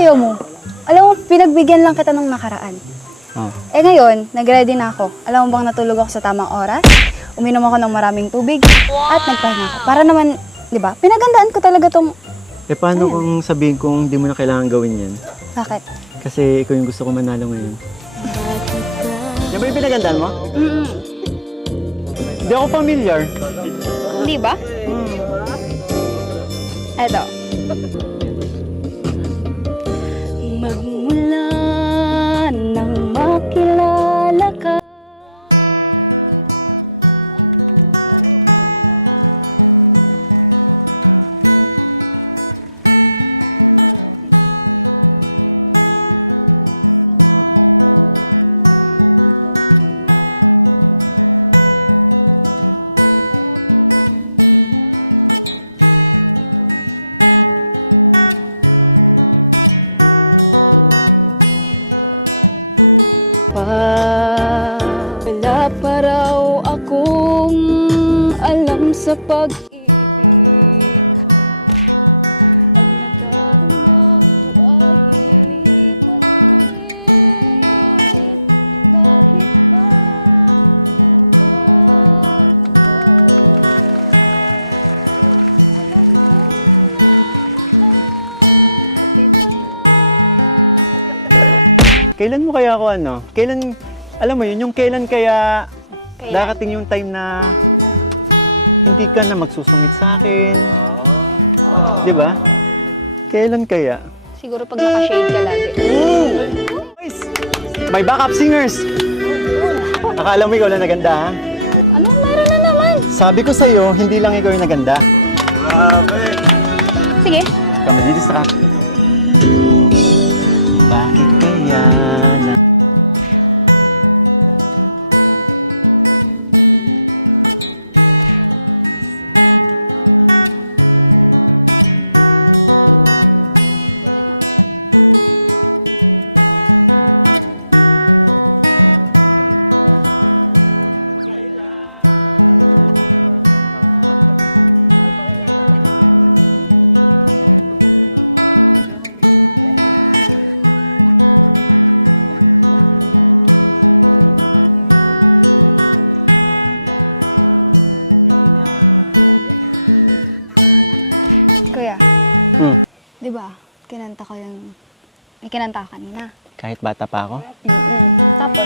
ayaw mo? Alam mo, pinagbigyan lang kita nung nakaraan. Oh. Eh ngayon, nag-ready na ako. Alam mo bang natulog ako sa tamang oras? Uminom ako ng maraming tubig at nagpahinga ako. Para naman, di ba, pinagandaan ko talaga tong... Eh paano kung sabihin kong hindi mo na kailangan gawin yan? Bakit? Kasi ikaw yung gusto ko manalo ngayon. Yan ba yung pinagandaan mo? Hindi ako familiar. Hindi ba? Eto. Magmula nang makilala ka. Wala pa raw akong alam sa pag-ibig. Kailan mo kaya ako Kailan, alam mo yun, yung kailan kaya darating yung time na hindi ka na magsusungit sa akin? Di ba? Kailan kaya? Siguro pag naka-shade ka lagi. Boys, may backup singers! Akala mo ikaw lang naganda, ha? Anong meron na naman? Sabi ko sa'yo, hindi lang ikaw yung naganda. Sige. Kami dito sa akin. Bakit kaya Kuya, di ba? Kinanta ko yung... May kinanta ka kanina. kahit bata pa ako? Tapos,